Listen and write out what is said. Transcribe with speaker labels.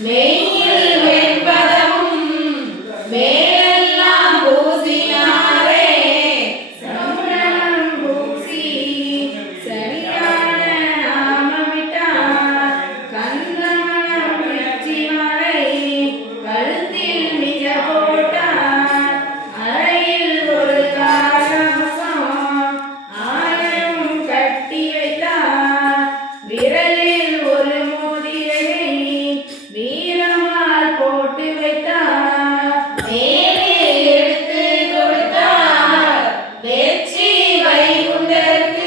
Speaker 1: May வைகுண்டத்து